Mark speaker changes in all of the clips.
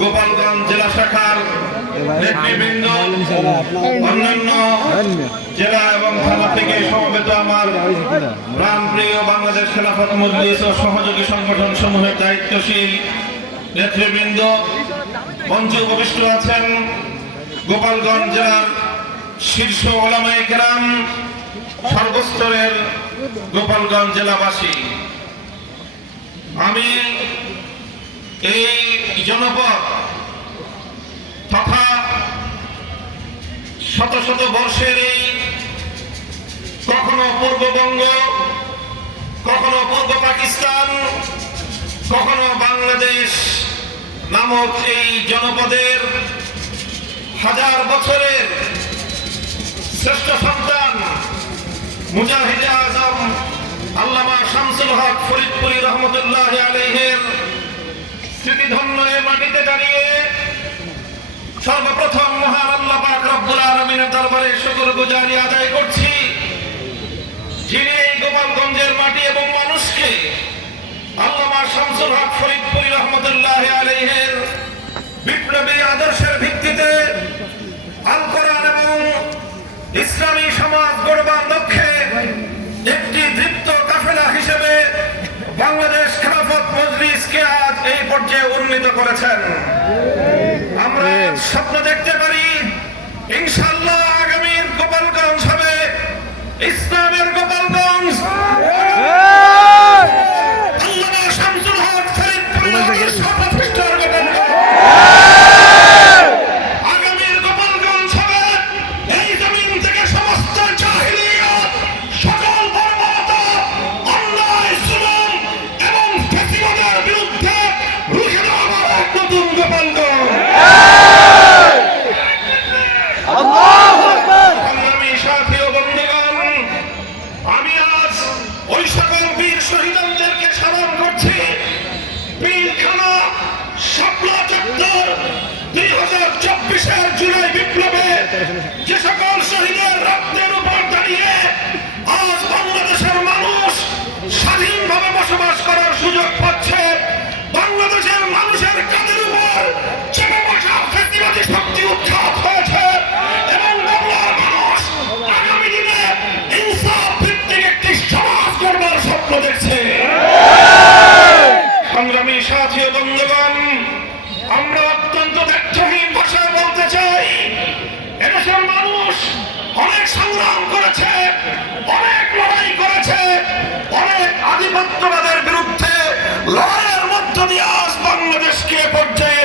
Speaker 1: গোপালগঞ্জ জেলা শাখার নেতৃবৃন্দ, অন্যান্য জেলা এবং থানা থেকে সমবেত আমার প্রাণপ্রিয় বাংলাদেশ খেলাফত মজলিস ও সহযোগী সংগঠন সমূহের দায়িত্বশীল নেতৃবৃন্দ, মঞ্চে উপবিষ্ট আছেন গোপালগঞ্জ জেলার শীর্ষ ওলামাই গ্রাম সর্বস্তরের গোপালগঞ্জ জেলাবাসী। আমি এই জনপদ তথা শত শত বর্ষের এই কখনো পূর্ববঙ্গ কখনো পূর্ব পাকিস্তান, কখনো বাংলাদেশ নামক এই জনপদের হাজার বছরের শ্রেষ্ঠ সন্তান মুজাহিদে আজম আল্লামা শামসুল হক ফরিদপুরি রহমতুল্লাহ আলহের সর্বপ্রথম মহান শুকর গুজারি আদায় করছি। যিনি এই গোপালগঞ্জের মাটি এবং মানুষকে আল্লামা শামসুল হক ফরিদপুরি রহমতুল্লাহ আলহের বিপ্লবী আদর্শের ভিত্তিতে আল এবং ইসলামী সমাজ গড়বার লক্ষ্যে একটি দৃপ্ত কাফেলা হিসেবে বাংলাদেশ খেলাফত মজলিসকে এই উন্নীত করেছেন। আমরা স্বপ্ন দেখতে পারি। ইনশাল্লাহ আগামী গোপালগঞ্জ হবে। ইসলামের সাথী বন্ধুগণ, আমরা অত্যন্ত ব্যর্থহীন ভাষায় বলতে চাই। এদেশের মানুষ অনেক সংগ্রাম করেছে, অনেক লড়াই করেছে, অনেক আধিপত্যবাদের বিরুদ্ধে লড়াইয়ের মধ্য দিয়ে আজ বাংলাদেশকে পর্যায়ে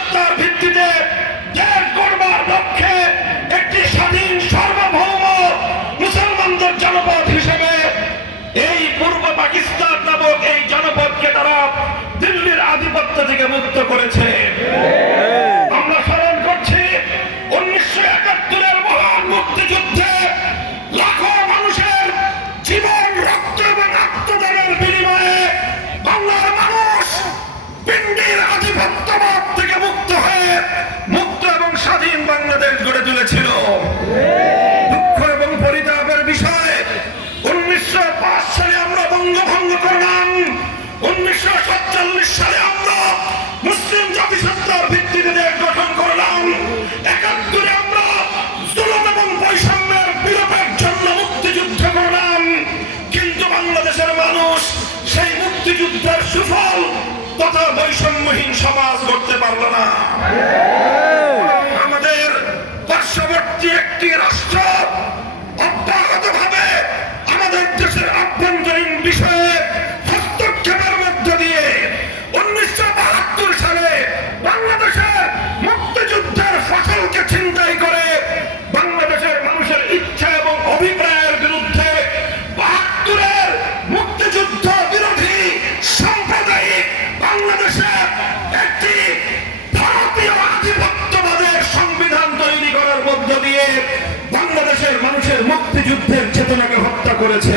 Speaker 1: মুসলিম ভিত্তিতে দেশ গড়বার লক্ষ্যে একটি স্বাধীন সার্বভৌম মুসলমানদের জনপদ হিসেবে এই পূর্ব পাকিস্তান নামক এই জনপদকে তারা দিল্লির আধিপত্য থেকে মুক্ত করেছে। সালে আমরা মুসলিম জাতিসত্তার ভিত্তিতে গঠন করলাম। একাত্তরে আমরা এবং বৈষম্যের বিলোপের জন্য মুক্তিযুদ্ধ করলাম। কিন্তু বাংলাদেশের মানুষ সেই মুক্তিযুদ্ধের সুফল তথা বৈষম্যহীন সমাজ গড়তে পারল না। আমাদের পার্শ্ববর্তী একটি রাষ্ট্র মুক্তিযুদ্ধের চেতনাকে হত্যা করেছে।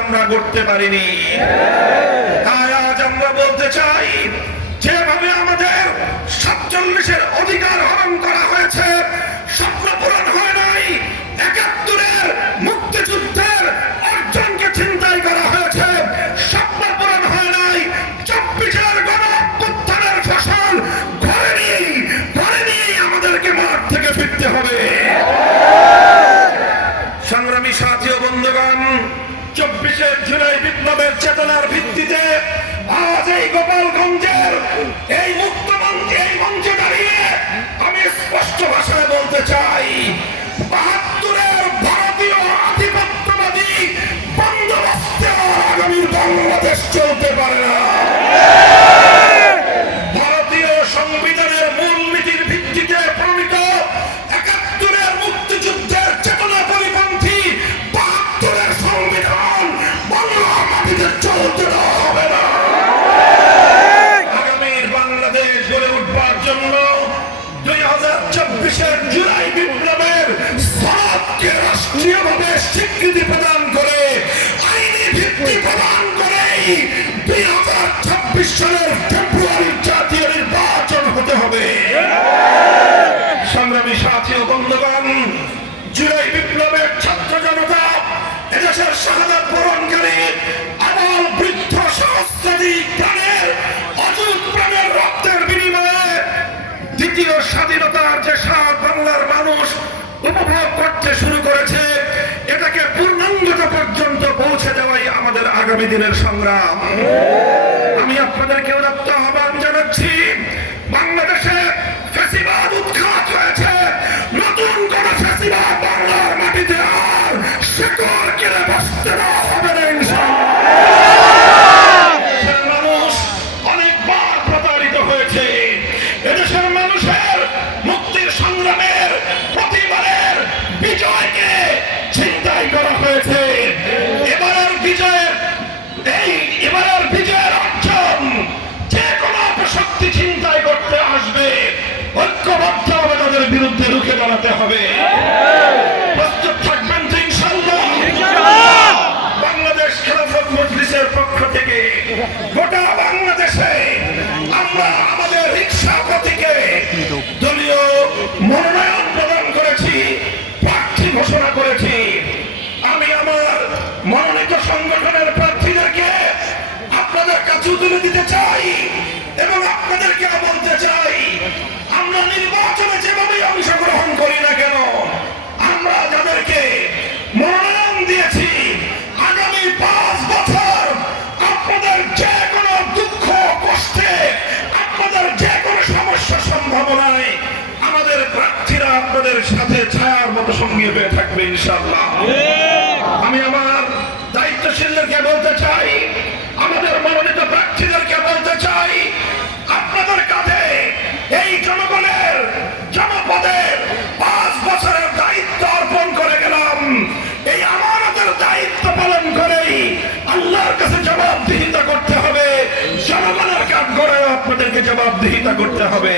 Speaker 1: আমরা করতে পারিনি। তাই আজ আমরা বলতে চাই যেভাবে আমাদের সাতচল্লিশের অধিকার হরণ বিপ্লবের চেতনার ভিত্তিতে আজ এই গোপালগঞ্জের এই মুক্ত মঞ্চে এই মঞ্চে দাঁড়িয়ে আমি স্পষ্ট ভাষায় বলতে চাই, বাহাত্তরের ভারতীয় আধিপত্যবাদী বন্দোবস্তে আগামী বাংলাদেশ চলতে পারে না। দুই হাজার ছাব্বিশ সালের আগামী দিনের সংগ্রাম। আমি আপনাদেরকে উদাত্ত আহ্বান জানাচ্ছি। দাঁড়াতে হবে। বাংলাদেশ খেলাফত মজলিসের পক্ষ থেকে গোটা বাংলাদেশে আমরা আমাদের রিক্সা প্রতীকে দলীয় মনোনয়ন প্রদান করেছি, প্রার্থী ঘোষণা করেছি। আমি আমার মনোনীত সংগঠনের প্রার্থীদেরকে আপনাদের কাছে তুলে দিতে চাই এবং আপনাদেরকে বলতে চাই আমরা নির্বাচনে যেভাবে অংশগ্রহণ করি না কেন, আমরা যাদেরকে মনোনয়ন দিয়েছি, আগামী পাঁচ বছর আপনাদের যে কোনো দুঃখ, কষ্টে আপনাদের যে কোনো সমস্যা সম্ভাবনায় আমাদের প্রার্থীরা আপনাদের সাথে ছায়ার মতো সঙ্গী হয়ে থাকবে ইনশাল্লাহ এই জনগণের, জনপদের পাঁচ বছরের দায়িত্ব অর্পণ করে গেলাম। এই আমানতের দায়িত্ব পালন করেই আল্লাহর কাছে জবাবদিহিতা করতে হবে। জনগণের কাজ করে আপনাদেরকে জবাব জবাবদিহিতা করতে হবে।